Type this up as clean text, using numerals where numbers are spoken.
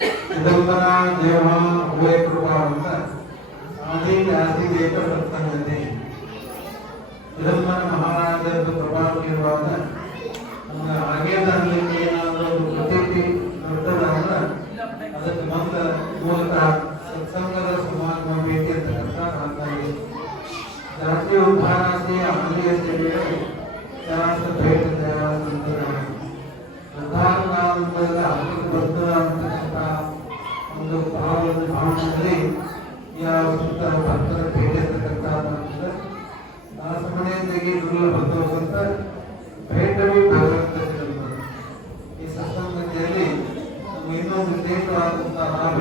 विडंबना जेव्हा हुए कृपावंत अधिक अधिक एक सत्संगते विडंबना महाराजರ ಪ್ರಭಾವವಿರುವಾಗ ನಮ್ಮ ಆಗೇದ ಅನ್ನಲಿಕ್ಕೆ ಏನಾದರೂ ಪ್ರತೀತಿ ದೊಡ್ಡದಾದ್ರೆ ಅದಕ್ಕೆ ಮಂತ್ರ ಮೂಲಕ सत्संगದ ಸಮಾಗಮ ಭೇಟಿ ಅಂತ ಮಾಡ್ತಾರೆ. ಜಾತಿ ಉದ್ಧಾರಾಸಿ ಅಮಲಿಯ ಸೇವೆಗೆ ತ್ಯಾಸ ಭೇಟ ದಯಾವಂತರ ಉದ್ಧಾರವಾದಲ್ಲ ಅದಕ್ಕೆ ಬದ್ಧ ಅಂತಕ್ಕಂಥ ಒಂದು ಭಾವನೆಯಲ್ಲಿ ಯಾವ ಸುತ್ತ ಭಕ್ತರ ಭೇಟಿ ಅಂತಕ್ಕಂಥ ದಾಸಮನೆಯಿಂದಾಗಿ ದುರ್ಲ ಬಂದವಂತ ಭೇಟವಿ ಭಗವಂತ ಈ ಸತ್ಸಂಗತಿಯಲ್ಲಿ ಇನ್ನೊಂದು ವಿಶೇಷವಾದಂತಹ ಲಾಭ